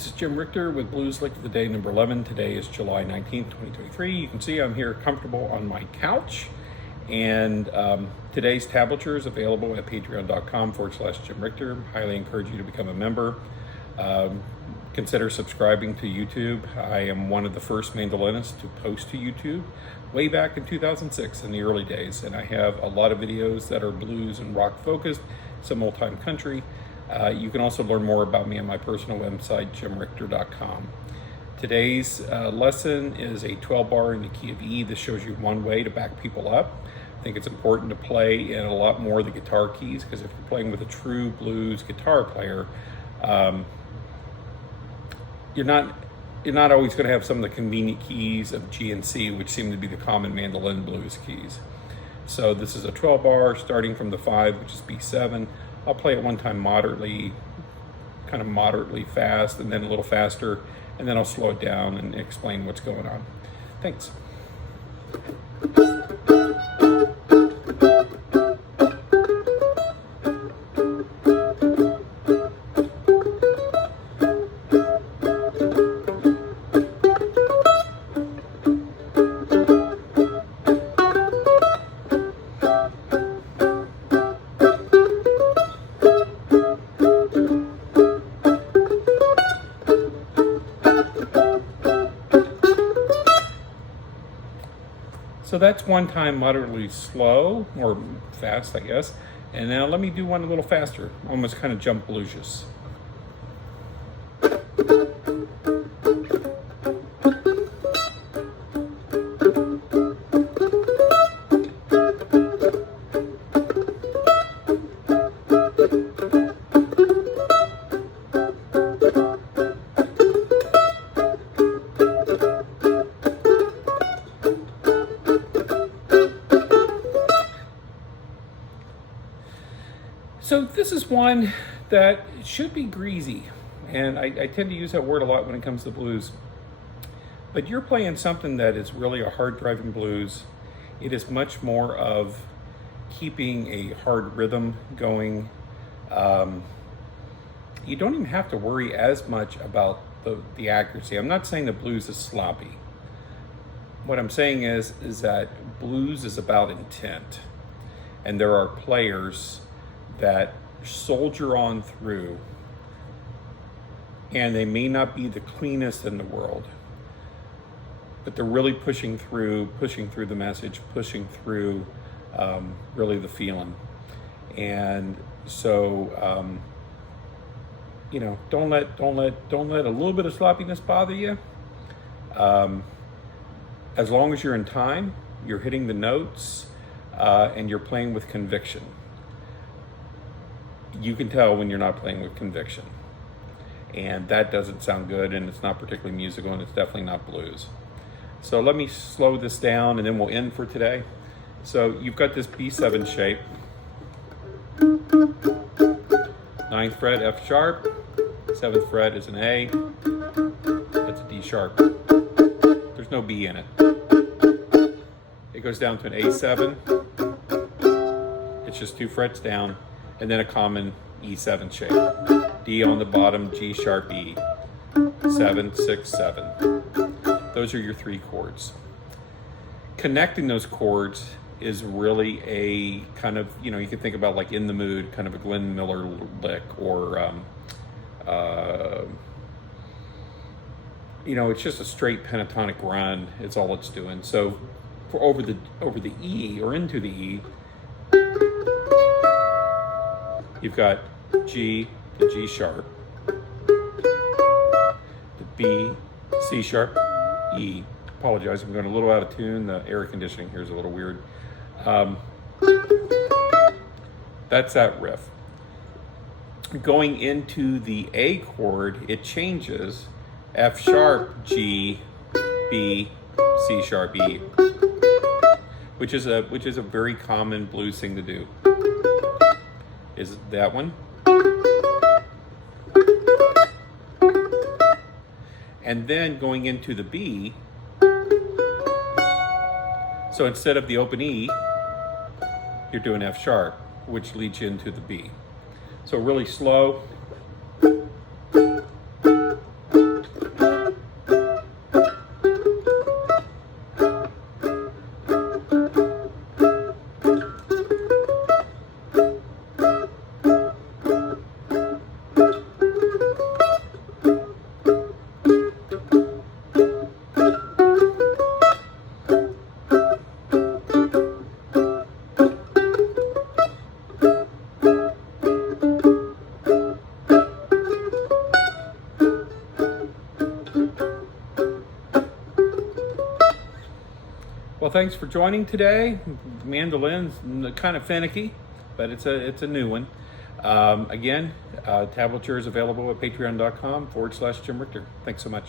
This is Jim Richter with Blues Lick of the Day number 11. Today is July 19th, 2023. You can see I'm here comfortable on my couch. And today's tablature is available at patreon.com/Jim Richter. Highly encourage you to become a member. Consider subscribing to YouTube. I am one of the first mandolinists to post to YouTube way back in 2006 in the early days. And I have a lot of videos that are blues and rock focused, some old time country. You can also learn more about me on my personal website, jimrichter.com. Today's lesson is a 12 bar in the key of E. This shows you one way to back people up. I think it's important to play in a lot more of the guitar keys, because if you're playing with a true blues guitar player, you're not always going to have some of the convenient keys of G and C, which seem to be the common mandolin blues keys. So this is a 12 bar starting from the 5, which is B7. I'll play it one time moderately fast, and then a little faster, and then I'll slow it down and explain what's going on. Thanks. So that's one time moderately slow, or fast, I guess. And now let me do one a little faster, almost kind of jump bluesius. So this is one that should be greasy, and I tend to use that word a lot when it comes to blues. But you're playing something that is really a hard driving blues. It is much more of keeping a hard rhythm going. You don't even have to worry as much about the accuracy. I'm not saying the blues is sloppy. What I'm saying is that blues is about intent, and there are players that soldier on through, and they may not be the cleanest in the world, but they're really pushing through the message, pushing through really the feeling. And so don't let a little bit of sloppiness bother you. As long as you're in time, you're hitting the notes, and you're playing with conviction. You can tell when you're not playing with conviction, and that doesn't sound good, and it's not particularly musical, and it's definitely not blues. So let me slow this down, and then we'll end for today. So you've got this B7 shape, 9th fret F sharp, 7th fret is an A, that's a D sharp. There's no B in it. It goes down to an A7. It's just 2 frets down, and then a common E7 shape. D on the bottom, G sharp E, 7, 6, 7. Those are your 3 chords. Connecting those chords is really a kind of, you can think about like In the Mood, kind of a Glenn Miller lick, or it's just a straight pentatonic run. It's all it's doing. So for over the E, or into the E, you've got G to G sharp, the B, C sharp, E. Apologize, I'm going a little out of tune. The air conditioning here is a little weird. That's that riff. Going into the A chord, it changes F sharp, G, B, C sharp, E, which is a very common blues thing to do. Is that one. And then going into the B, so instead of the open E, you're doing F sharp, which leads you into the B. So really slow. Well, thanks for joining today. Mandolin's kind of finicky, but it's a new one. Again, tablature is available at patreon.com/Jim Richter. Thanks so much.